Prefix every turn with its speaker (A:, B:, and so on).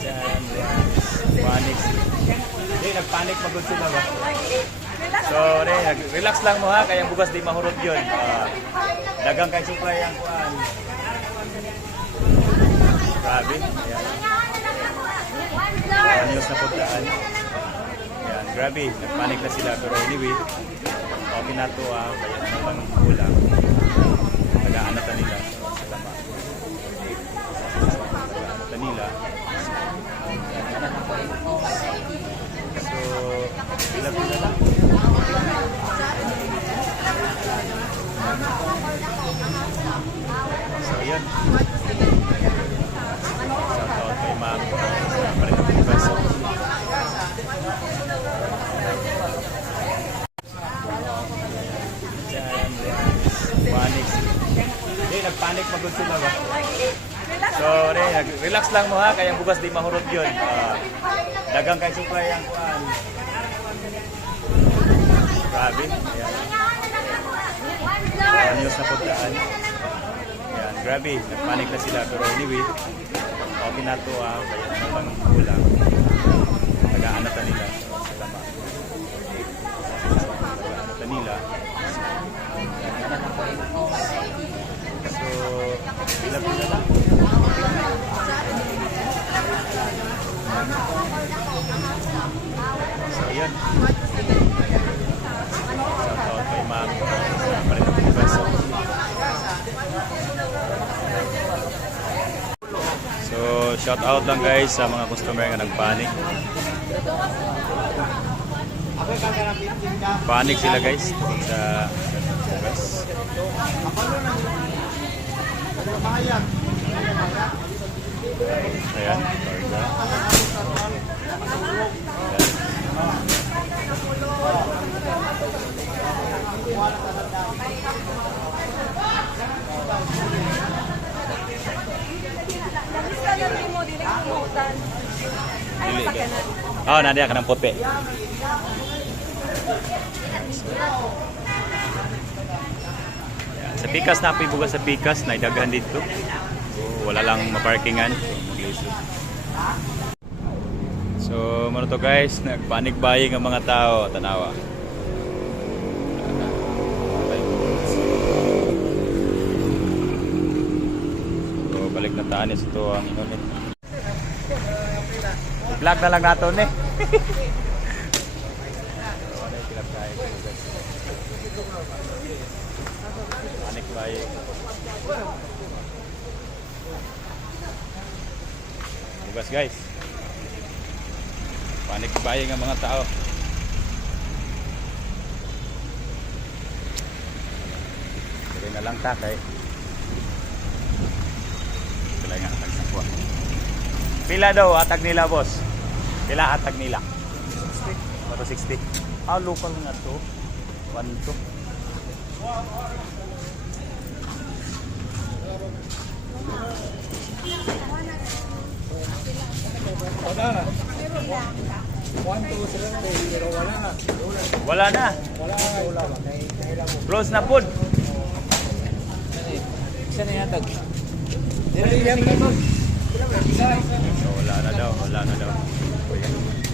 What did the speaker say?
A: Diyan, panic. Hindi, nagpanic magod sila ba? So, re, relax lang mo ha, kaya bugas di mahurot yun. Ah, dagang kay supply ang kuan. Grabe. Ayan. Uh, news na puntaan. Ayan, grabe. Nagpanic na sila. Pero anyway, okay na to ah. Kaya naman kulang. Nag-aanatan nila. So, salamat. Nag-aanatan nila. So, pila-pila lang. So, yun. Shout out kay ma'am. Bugas. Diyan, panic. Hindi, nagpanic sila ba? So, re, nag- relax lang mo ha, kaya ang bugas di mahurot yun. Ah, dagang kay supply ang kuan. Grabe. Ayan. Uh, news na puntaan. Grabe. Nagpanic na sila. Pero anyway, okay na to ah. Naman kulang. Nag-aanatan nila. So, salamat. Nag-aanatan nila. So, pila-pila lang. So, yun. Shout out kay ma'am. Sa Marinang Bugas. So, shout out lang guys sa mga customer nga nagpanik. Panik sila guys sa bugas. Ayan, karga. Ayan. Oh, nandiyan ka ng puti. Sa pikas na bugas sa pikas na idaghan dito. So, wala lang maparkingan. So, ano to guys, nagpanik buying ang mga tao, tanawa. So, balik na taan sa to ang inunit. Vlog na lang nato ni. Panik buying. Bugas guys. Panik buying ang mga tao. Tuloy na lang takay. Sila nga atag sa kuha. Pila daw atag nila boss? Pila atag nila? 60. 60. Ah, local nga to. 1 to.
B: Wala na. 1, 2, 3, pero wala na.
A: Wala na.
B: Wala na. Na.
A: Close na food.
B: Isa na yatag. Dito yan mo.
A: So, wala na daw. Wala na daw.